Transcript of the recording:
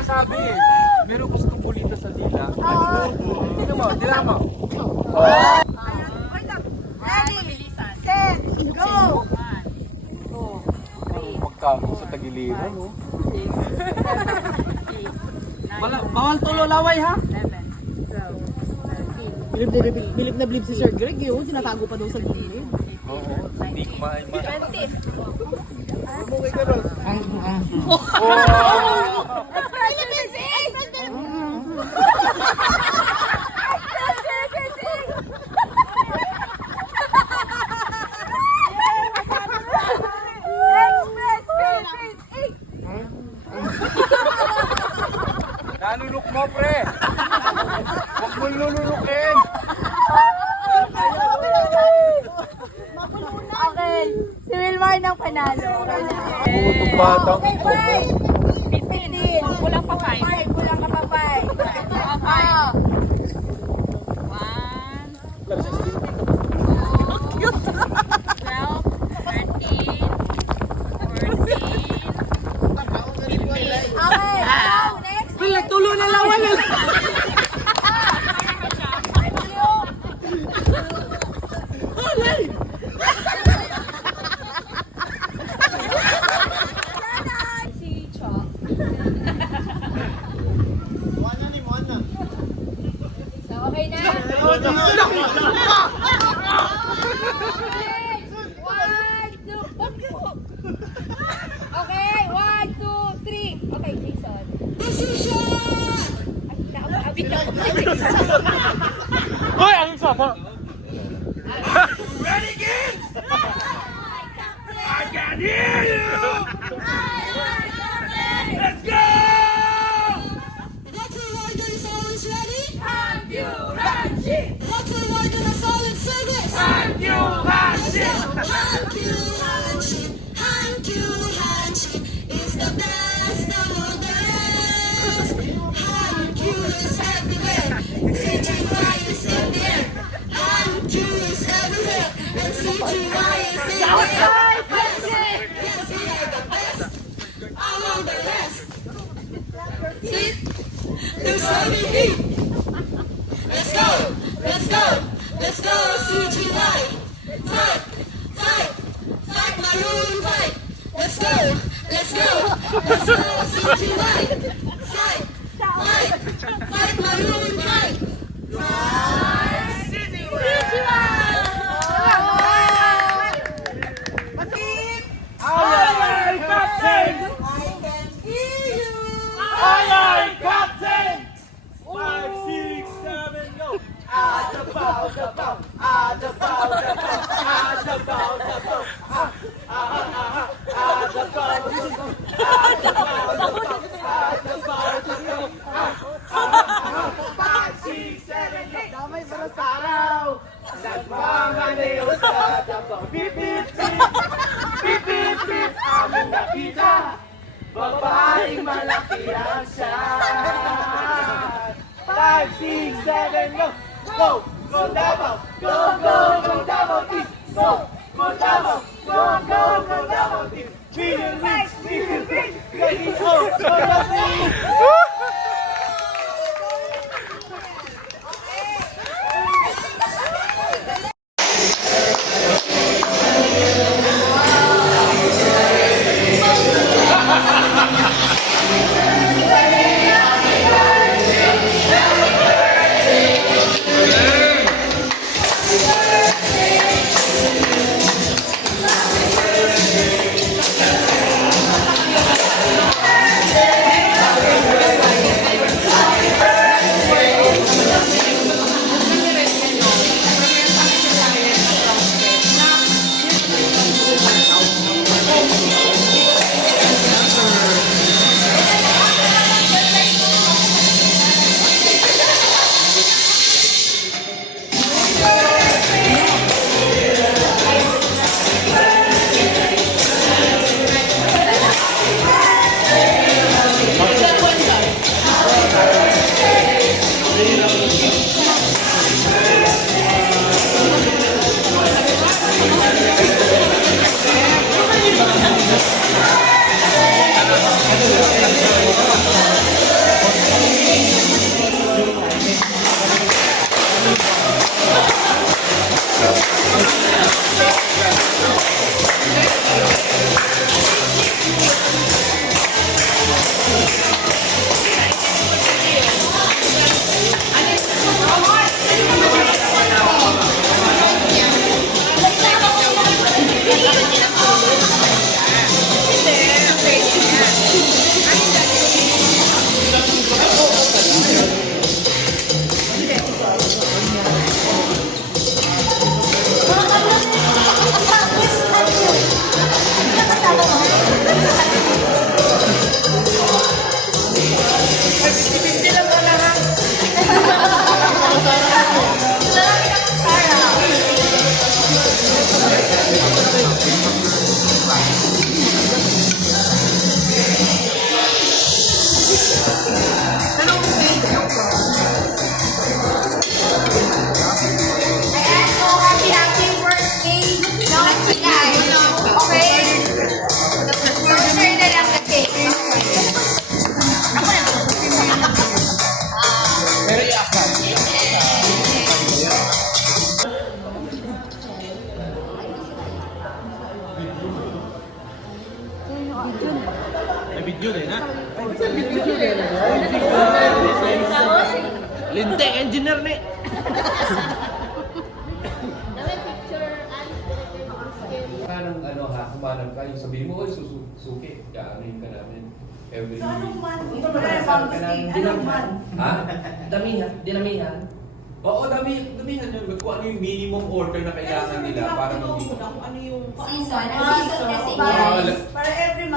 sinasabi eh. Meron gustong bulita sa dila. Tingnan mo, dila mo. Ready, set, go! Magkano sa tagiliran, no? Bawal tulo laway, ha? Bilib na bilib si Sir Greg, yun. Tinatago pa daw sa gilid. Oo, hindi kumain ma. 20. Nanunok mo, pre! Huwag mo lulunukin! Okay, si Wilmar ng panalo. Putong batang. Okay, 5. 15. Kulang pa 5. 5, kulang ka pa 5. 1, 2, 3, 4, 5, 6, 7, 8, 9, 10, 11, 12, 13, 14, 15. Okay, now, next. Tulo na laway. Si Chok. So, okay na? Okay, 1, 2, 3. Okay, Jason. Abit na ako si Jason. Hoy, ang sama! Ready, kids? I can hear you! Let's go! Rock and roll, is always ready? Ambulance! Rock and roll, gonna fall in service. Ambulance! Ambulance is the best of all the rest. Ambulance everywhere, CGY is in there. Ambulance everywhere, and CGY is in there. Yes, we are the best among the rest. See, there's so many. Let's go, let's go, let's go, CGY. Fight, fight, fight, maroon fight. Let's go, let's go, let's go, CGY. Fight, fight, fight, maroon fight. Aye, Captain! I can hear you. Aye, Captain! 5, 6, 7, go! Adabaw, dabaw, adabaw, dabaw, adabaw, dabaw, damay para sa araw. Nagmamaliw sa dabaw. Bip, bip, bip. Bip, bip, bip. Aming nakita. Babaeng malaki ang siya. 5, 6, 7, go! Go! Go Davao! Go, go, go Davao team! Go! Go Davao! Go, go, go Davao team! We will win! We will win! Ready, go! Go Davao! Linte, engineer ni. Kanang ano ha, kumanang ka, yung sabihin mo, oy, suki, kaanin ka namin. Every Anong man? Ito ba ka namin? Anong man? Ha? Dinamihan. Oo, damihan yun. Kung ano yung minimum order na kailangan nila para mag Kung ano yung Season. season. Kasi Para, yan. para every